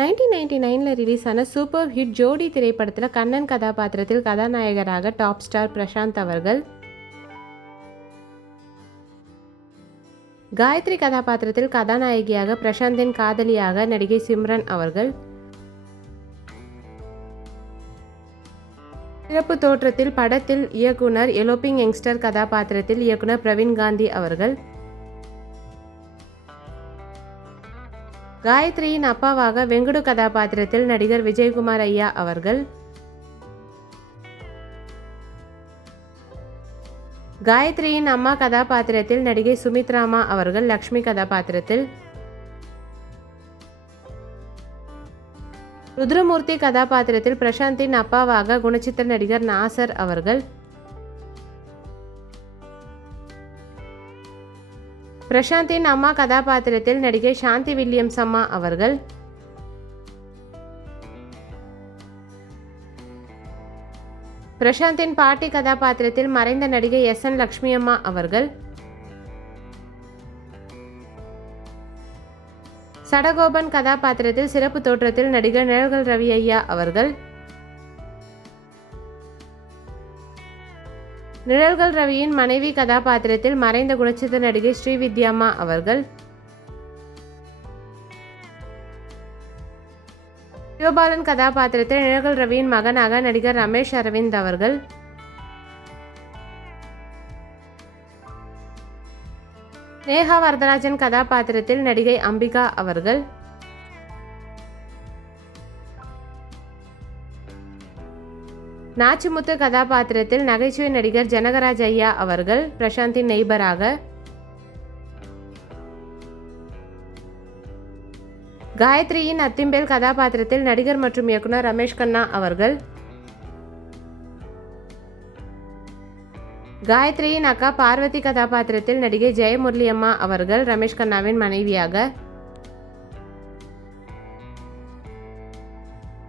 1999ல் release ஆன super hit ஜோடி திரைப்படத்தில் கண்ணன் கதாபாத்திரத்தில் கதாநாயகராக டாப் ஸ்டார் பிரசாந்த் அவர்கள், காயத்ரி கதாபாத்திரத்தில் கதாநாயகியாக பிரசாந்தின் காதலியாக நடிகை சிம்ரன் அவர்கள், சிறப்பு தோற்றத்தில் படத்தில் இயக்குனர் எலோப்பிங் யங்ஸ்டர் கதாபாத்திரத்தில் இயக்குனர் பிரவீன் காந்தி அவர்கள், காயத்ரியின் அப்பாவாக வெங்குடு கதாபாத்திரத்தில் நடிகர் விஜயகுமார் ஐயா அவர்கள், காயத்ரியின் அம்மா கதாபாத்திரத்தில் நடிகை சுமித்ராமா அவர்கள் லக்ஷ்மி கதாபாத்திரத்தில், ருத்ரமூர்த்தி கதாபாத்திரத்தில் பிரசாந்தின் அப்பாவாக குணச்சித்திர நடிகர் நாசர் அவர்கள், பிரசாந்தின் அம்மா கதாபாத்திரத்தில் நடிகை சாந்தி வில்லியம்ஸ் அம்மா அவர்கள், பிரசாந்தின் பாட்டி கதாபாத்திரத்தில் மறைந்த நடிகை எஸ்.என். லக்ஷ்மி அம்மா அவர்கள், சடகோபன் கதாபாத்திரத்தில் சிறப்பு தோற்றத்தில் நடிகர் நிழல்கள் ரவி ஐயா அவர்கள், நிழல்கள் ரவியின் மனைவி கதாபாத்திரத்தில் மறைந்த குணச்சித்திர நடிகை ஸ்ரீவித்யாம்மா அவர்கள், சிவபாலன் கதாபாத்திரத்தில் நிழல்கள் ரவியின் மகனாக நடிகர் ரமேஷ் அரவிந்த் அவர்கள், நேஹா வரதராஜன் கதாபாத்திரத்தில் நடிகை அம்பிகா அவர்கள், நாச்சிமுத்து கதாபாத்திரத்தில் நகைச்சுவை நடிகர் ஜனகராஜ் ஐயா அவர்கள் பிரசாந்தின் நெய்பராக, காயத்ரியின் அத்திம்பேல் கதாபாத்திரத்தில் நடிகர் மற்றும் இயக்குனர் ரமேஷ் கண்ணா அவர்கள், காயத்ரியின் அக்கா பார்வதி கதாபாத்திரத்தில் நடிகை ஜெயமுரளி அம்மா அவர்கள் ரமேஷ் கண்ணாவின் மனைவியாக,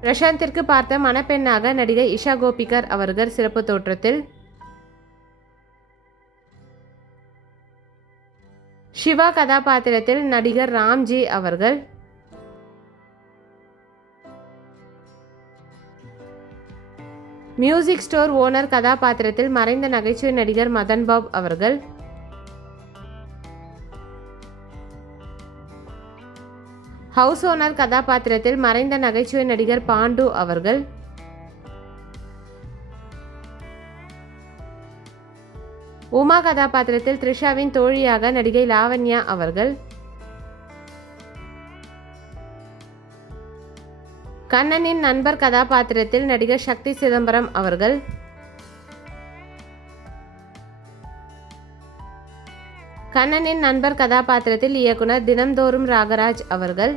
பிரசாந்திற்கு பார்த்த மணப்பெண்ணாக நடிகை இஷா கோபிகர் அவர்கள் சிறப்பு தோற்றத்தில், சிவா கதாபாத்திரத்தில் நடிகர் ராம்ஜி அவர்கள், மியூசிக் ஸ்டோர் ஓனர் கதாபாத்திரத்தில் மறைந்த நகைச்சுவை நடிகர் மதன் பாப் அவர்கள், ஹவுஸ் ஓனர் கதாபாத்திரத்தில் மறைந்த நகைச்சுவை நடிகர் பாண்டு அவர்கள், உமா கதாபாத்திரத்தில் த்ரிஷாவின் தோழியாக நடிகை லாவண்யா அவர்கள், கண்ணனின் நண்பர் கதாபாத்திரத்தில் நடிகர் சக்தி சிதம்பரம் அவர்கள், கண்ணனின் நண்பர் கதாபாத்திரத்தில் இயக்குனர் தினம்தோறும் ராகராஜ் அவர்கள்,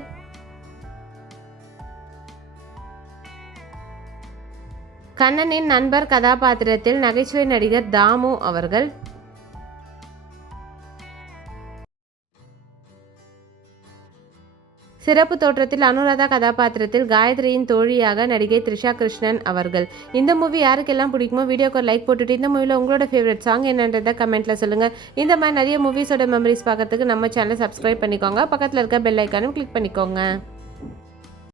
கண்ணனின் நண்பர் கதாபாத்திரத்தில் நகைச்சுவை நடிகர் தாமு அவர்கள், சிறப்பு தோற்றத்தில் அனுராதா கதாபாத்திரத்தில் காயத்ரியின் தோழியாக நடிகை த்ரிஷா கிருஷ்ணன் அவர்கள். இந்த மூவி யாருக்கெல்லாம் பிடிக்குமோ வீடியோக்கு ஒரு லைக் போட்டுட்டு இந்த மூவியில் உங்களோட ஃபேவரட் சாங் என்னன்றதை கமெண்ட்டில் சொல்லுங்கள். இந்த மாதிரி நிறைய மூவிஸோட மெமரிஸ் பார்க்கறதுக்கு நம்ம சேனலை சப்ஸ்கிரைப் பண்ணிக்கோங்க. பக்கத்தில் இருக்க பெல் ஐக்கானும் கிளிக் பண்ணிக்கோங்க.